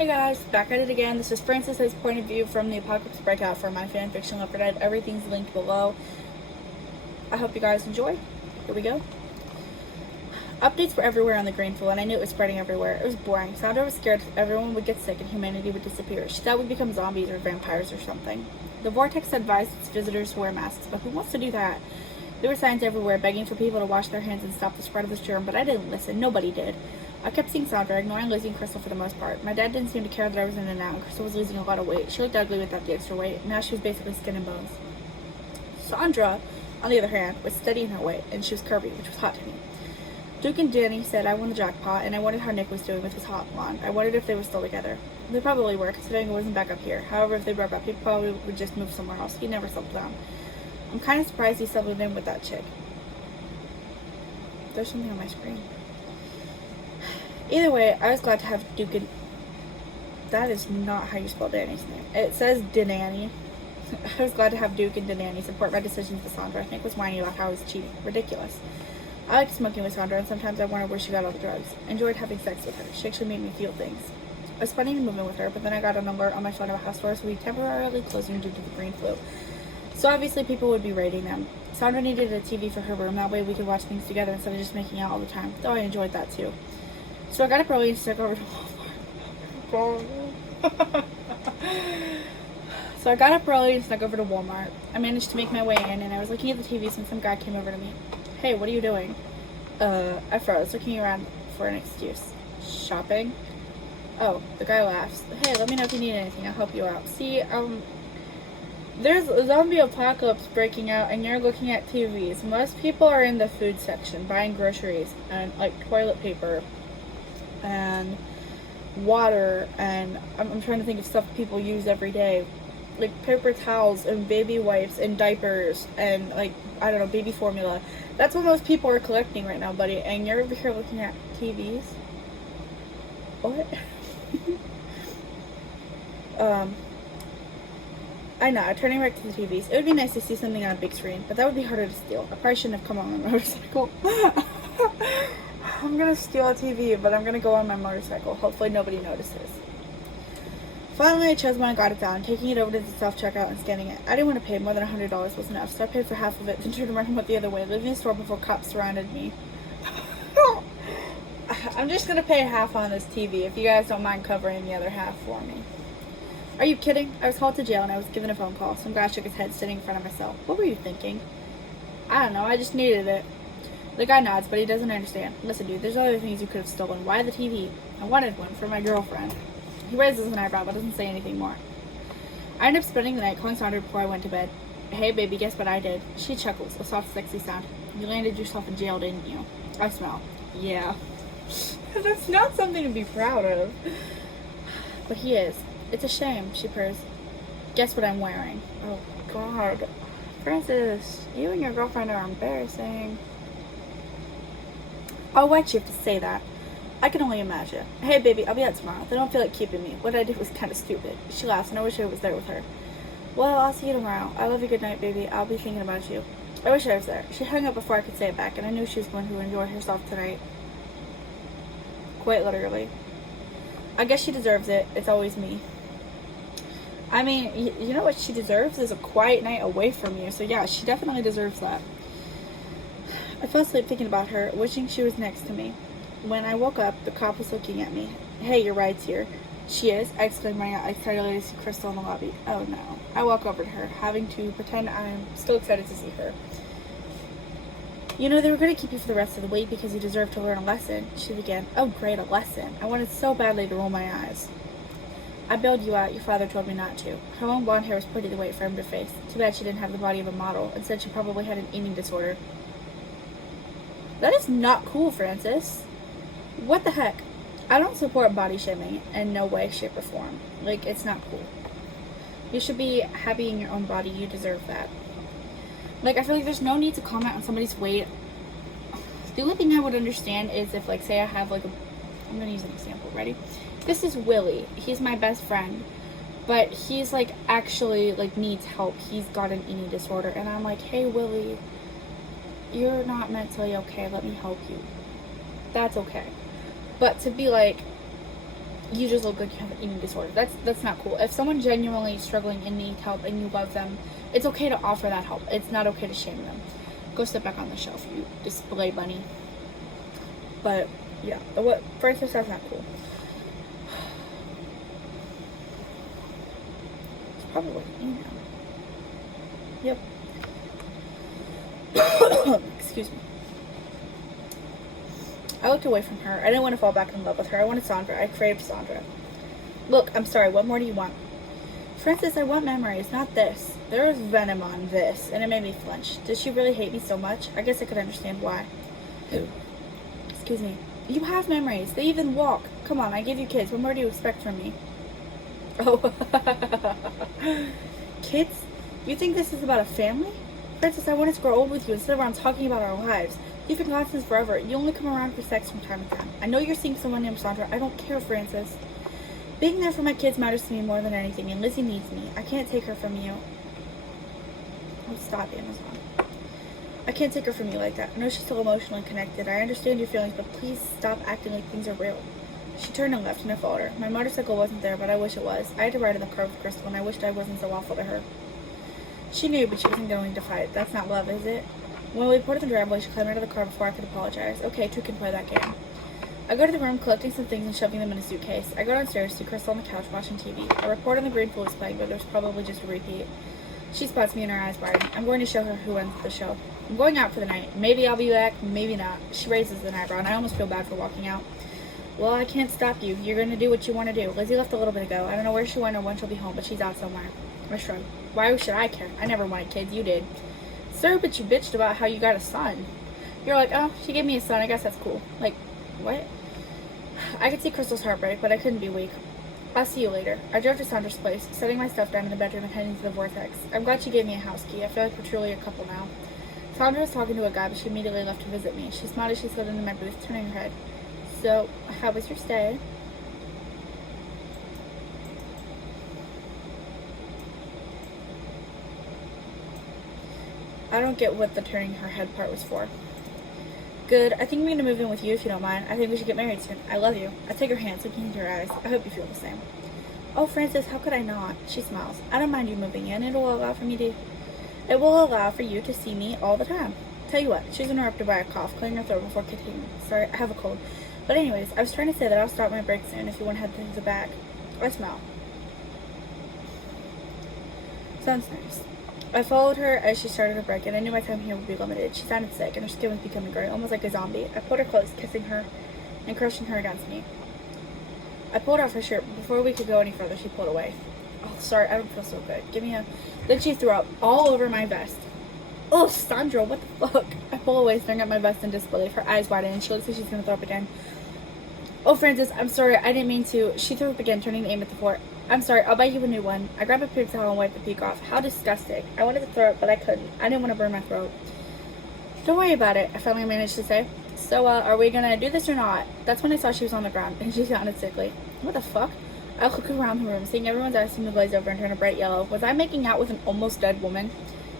Hey guys, back at it again. This is Francis's point of view from the Apocalypse Breakout for my fanfiction Left 4 Dead. Everything's linked below. I hope you guys enjoy. Here we go. Updates were everywhere on the Greenfield, and I knew it was spreading everywhere. It was boring. Sandra was scared everyone would get sick and humanity would disappear. She thought we'd become zombies or vampires or something. The Vortex advised its visitors to wear masks, but who wants to do that? There were signs everywhere begging for people to wash their hands and stop the spread of this germ, but I didn't listen. Nobody did. I kept seeing Sandra, ignoring Lizzie and Crystal for the most part. My dad didn't seem to care that I was in and out, and Crystal was losing a lot of weight. She looked ugly without the extra weight. Now she was basically skin and bones. Sandra, on the other hand, was steady in her weight, and she was curvy, which was hot to me. Duke and Danny said I won the jackpot, and I wondered how Nick was doing with his hot blonde. I wondered if they were still together. They probably were, considering it wasn't back up here. However, if they broke up, he probably would just move somewhere else. He never settled down. I'm kind of surprised he settled in with that chick. There's something on my screen. Either way, I was glad to have Duke and... That is not how you spell Danny's name. It says Denani. I was glad to have Duke and Denani support my decisions with Sandra. Nick was whining about how I was cheating. Ridiculous. I liked smoking with Sandra, and sometimes I wondered where she got all the drugs. I enjoyed having sex with her. She actually made me feel things. I was planning to move in with her, but then I got an alert on my phone about how stores would be temporarily closing due to the green flu. So obviously people would be raiding them. Sandra needed a TV for her room. That way we could watch things together instead of just making out all the time. Though I enjoyed that too. So I got up early and snuck over to Walmart. I managed to make my way in, and I was looking at the TVs when some guy came over to me. Hey, what are you doing? I froze, looking around for an excuse. Shopping? Oh, the guy laughs. Hey, let me know if you need anything. I'll help you out. See, there's a zombie apocalypse breaking out, and you're looking at TVs. Most people are in the food section, buying groceries, and, like, toilet paper, and water, and I'm trying to think of stuff people use every day. Like, paper towels, and baby wipes, and diapers, and, like, I don't know, baby formula. That's what most people are collecting right now, buddy, and you're over here looking at TVs? What? I know, turning back to the TVs. It would be nice to see something on a big screen, but that would be harder to steal. I probably shouldn't have come on my motorcycle. I'm gonna steal a TV, but I'm gonna go on my motorcycle. Hopefully nobody notices. Finally, I chose one and got it down, taking it over to the self-checkout and scanning it. I didn't want to pay. More than $100 was enough, so I paid for half of it, then turned around and went the other way, leaving the store before cops surrounded me. I'm just gonna pay half on this TV, if you guys don't mind covering the other half for me. Are you kidding? I was hauled to jail and I was given a phone call. Some guy shook his head, sitting in front of my cell. What were you thinking? I don't know, I just needed it. The guy nods, but he doesn't understand. Listen, dude, there's other things you could have stolen. Why the TV? I wanted one for my girlfriend. He raises an eyebrow, but doesn't say anything more. I ended up spending the night calling Sandra before I went to bed. Hey, baby, guess what I did? She chuckles, a soft, sexy sound. You landed yourself in jail, didn't you? I smile. Yeah. That's not something to be proud of. But he is. It's a shame, she purrs. Guess what I'm wearing? Oh, God. Francis, you and your girlfriend are embarrassing. Oh, why'd you have to say that? I can only imagine. Hey, baby, I'll be out tomorrow. They don't feel like keeping me. What I did was kind of stupid. She laughs, and I wish I was there with her. Well, I'll see you tomorrow. I love you. Good night, baby. I'll be thinking about you. I wish I was there. She hung up before I could say it back, and I knew she was going to enjoy herself tonight. Quite literally. I guess she deserves it. It's always me. I mean, you know what she deserves is a quiet night away from you. So yeah, she definitely deserves that. I fell asleep thinking about her, wishing she was next to me. When I woke up, the cop was looking at me. Hey, your ride's here. She is? I exclaimed, running out. I excited to see Crystal in the lobby. Oh no. I walk over to her, having to pretend I'm still excited to see her. You know, they were going to keep you for the rest of the week because you deserve to learn a lesson. She began. Oh great, a lesson. I wanted so badly to roll my eyes. I bailed you out. Your father told me not to. Her long blonde hair was pretty to wait for him to face. Too bad she didn't have the body of a model. Instead, she probably had an eating disorder. That is not cool, Francis. What the heck? I don't support body shaming in no way, shape, or form. Like, it's not cool. You should be happy in your own body. You deserve that. Like, I feel like there's no need to comment on somebody's weight. The only thing I would understand is if, like, say I have, like, I'm gonna use an example. Ready? This is Willie. He's my best friend. But he's, like, actually, like, needs help. He's got an eating disorder. And I'm like, hey, Willie, you're not mentally okay. Let me help you. That's okay. But to be like, you just look like you have an eating disorder. That's not cool. If someone's genuinely struggling and needs help and you love them, it's okay to offer that help. It's not okay to shame them. Go sit back on the shelf, you display bunny. But yeah, what Francis, that's not cool. It's probably email. Yep. Excuse me. I looked away from her. I didn't want to fall back in love with her. I wanted Sandra. I craved Sandra. Look, I'm sorry. What more do you want? Francis, I want memories, not this. There was venom on this, and it made me flinch. Did she really hate me so much? I guess I could understand why. Excuse me. You have memories. They even walk. Come on, I gave you kids. What more do you expect from me? Oh. Kids? You think this is about a family? Francis, I wanted to grow old with you and sit around talking about our lives. You've been gone since forever. You only come around for sex from time to time. I know you're seeing someone named Sandra. I don't care, Francis. Being there for my kids matters to me more than anything, and Lizzie needs me. I can't take her from you. Oh, stop, Amazon. I can't take her from you like that. I know she's still emotionally connected. I understand your feelings, but please stop acting like things are real. She turned and left, and I followed her. My motorcycle wasn't there, but I wish it was. I had to ride in the car with Crystal, and I wished I wasn't so awful to her. She knew, but she wasn't going to fight. That's not love, is it? When we put in the driveway, she climbed out of the car before I could apologize. Okay, two can play that game. I go to the room, collecting some things and shoving them in a suitcase. I go downstairs, see Crystal on the couch watching TV. A report on the green pool is playing, but there's probably just a repeat. She spots me and her eyes widen. I'm going to show her who ends the show. I'm going out for the night. Maybe I'll be back, maybe not. She raises an eyebrow, and I almost feel bad for walking out. Well, I can't stop you. You're going to do what you want to do. Lizzie left a little bit ago. I don't know where she went or when she'll be home, but she's out somewhere. I shrug. Why should I care? I never wanted kids. You did. Sir, but you bitched about how you got a son. You're like, oh, she gave me a son. I guess that's cool. Like, what? I could see Crystal's heartbreak, but I couldn't be weak. I'll see you later. I drove to Sandra's place, setting my stuff down in the bedroom and heading to the vortex. I'm glad she gave me a house key. I feel like we're truly a couple now. Sandra was talking to a guy, but she immediately left to visit me. She smiled as she slid into my booth, turning her head. So, how was your stay? I don't get what the turning her head part was for. Good. I think I'm going to move in with you if you don't mind. I think we should get married soon. I love you. I take her hand, looking into her eyes. I hope you feel the same. Oh, Francis, how could I not? She smiles. I don't mind you moving in. It will allow for you to see me all the time. Tell you what, she's interrupted by a cough, clearing her throat before continuing. Sorry, I have a cold. But anyways, I was trying to say that I'll start my break soon if you want to head to the back. I smile. Sounds nice. I followed her as she started her break, and I knew my time here would be limited. She sounded sick, and her skin was becoming gray, almost like a zombie. I pulled her close, kissing her and crushing her against me. I pulled off her shirt, but before we could go any further, she pulled away. Oh, sorry, I don't feel so good. Give me a... Then she threw up all over my vest. Oh, Sandra, what the fuck? I pull away, staring at my vest in disbelief. Her eyes widen, and she looks like she's gonna throw up again. Oh, Francis, I'm sorry, I didn't mean to. She threw up again, turning to aim at the floor. I'm sorry, I'll buy you a new one. I grabbed a paper towel and wiped the peak off. How disgusting. I wanted to throw up, but I couldn't. I didn't want to burn my throat. Don't worry about it, I finally managed to say. So, are we gonna do this or not? That's when I saw she was on the ground, and she sounded sickly. What the fuck? I look around the room, seeing everyone's eyes seem to glaze over and turn a bright yellow. Was I making out with an almost dead woman?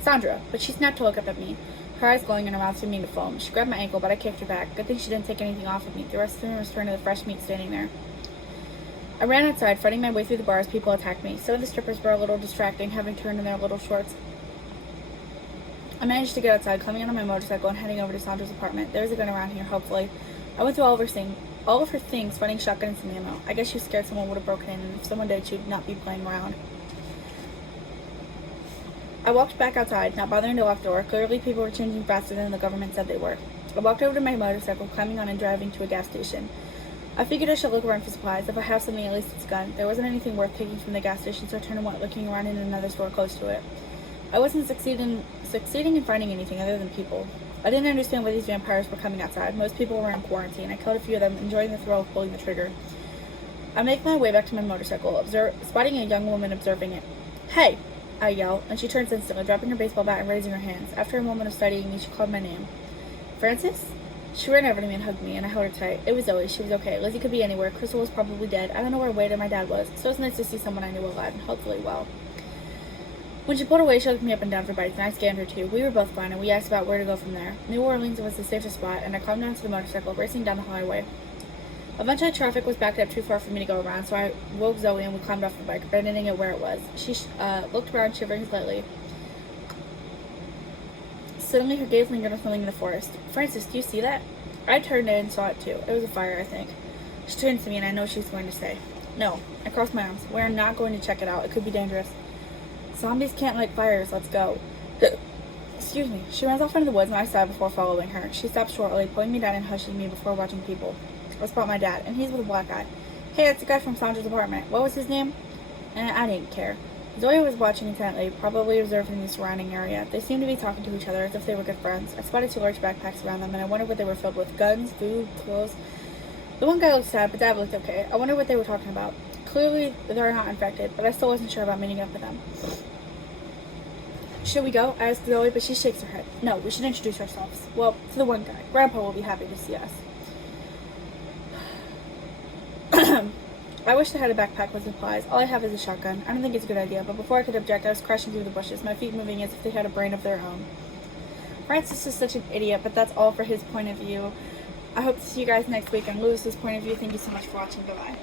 Sandra, but she snapped to look up at me. Her eyes glowing and her mouth seeming to foam. She grabbed my ankle, but I kicked her back. Good thing she didn't take anything off of me. The rest of the room was turned to the fresh meat standing there. I ran outside, fighting my way through the bar as people attacked me. Some of the strippers were a little distracting, having turned in their little shorts. I managed to get outside, climbing on my motorcycle and heading over to Sandra's apartment. There was a gun around here, hopefully. I went through all of her things, finding shotgun and some ammo. I guess she was scared someone would have broken in, and if someone did, she would not be playing around. I walked back outside, not bothering to lock the door. Clearly, people were changing faster than the government said they were. I walked over to my motorcycle, climbing on and driving to a gas station. I figured I should look around for supplies. If I have something, at least it's a gun. There wasn't anything worth taking from the gas station, so I turned and went looking around in another store close to it. I wasn't succeeding in finding anything other than people. I didn't understand why these vampires were coming outside. Most people were in quarantine. I killed a few of them, enjoying the thrill of pulling the trigger. I make my way back to my motorcycle, spotting a young woman observing it. Hey! I yell, and she turns instantly, dropping her baseball bat and raising her hands. After a moment of studying me, she called my name. Francis? She ran over to me and hugged me, and I held her tight. It was Zoe. She was okay. Lizzie could be anywhere. Crystal was probably dead. I don't know where Wade or my dad was, so it's nice to see someone I knew alive, and hopefully well. When she pulled away, she looked me up and down for bites, and I scanned her too. We were both fine, and we asked about where to go from there. New Orleans was the safest spot, and I climbed onto the motorcycle, racing down the highway. Eventually, traffic was backed up too far for me to go around, so I woke Zoe and we climbed off the bike, but I didn't get where it was. She looked around, shivering slightly. Suddenly, her gaze lingered on something in the forest. Francis, do you see that? I turned in and saw it too. It was a fire, I think. She turned to me, and I know she's going to say, "No." I crossed my arms. We are not going to check it out. It could be dangerous. Zombies can't light fires. Let's go. Excuse me. She runs off into the woods, and I sighed before following her. She stopped shortly, pulling me down and hushing me before watching people. I spot my dad, and he's with a black guy. Hey, it's the guy from Sandra's apartment. What was his name? I didn't care. Zoe was watching intently, probably observing the surrounding area. They seemed to be talking to each other as if they were good friends. I spotted 2 large backpacks around them, and I wondered what they were filled with. Guns, food, clothes. The one guy looked sad, but Dad looked okay. I wondered what they were talking about. Clearly, they're not infected, but I still wasn't sure about meeting up with them. Should we go? I asked Zoe, but she shakes her head. No, we should introduce ourselves. Well, to the one guy. Grandpa will be happy to see us. I wish I had a backpack with supplies. All I have is a shotgun. I don't think it's a good idea, but before I could object, I was crashing through the bushes, my feet moving as if they had a brain of their own. Francis is such an idiot, but that's all for his point of view. I hope to see you guys next week on Lewis's point of view. Thank you so much for watching. Bye-bye.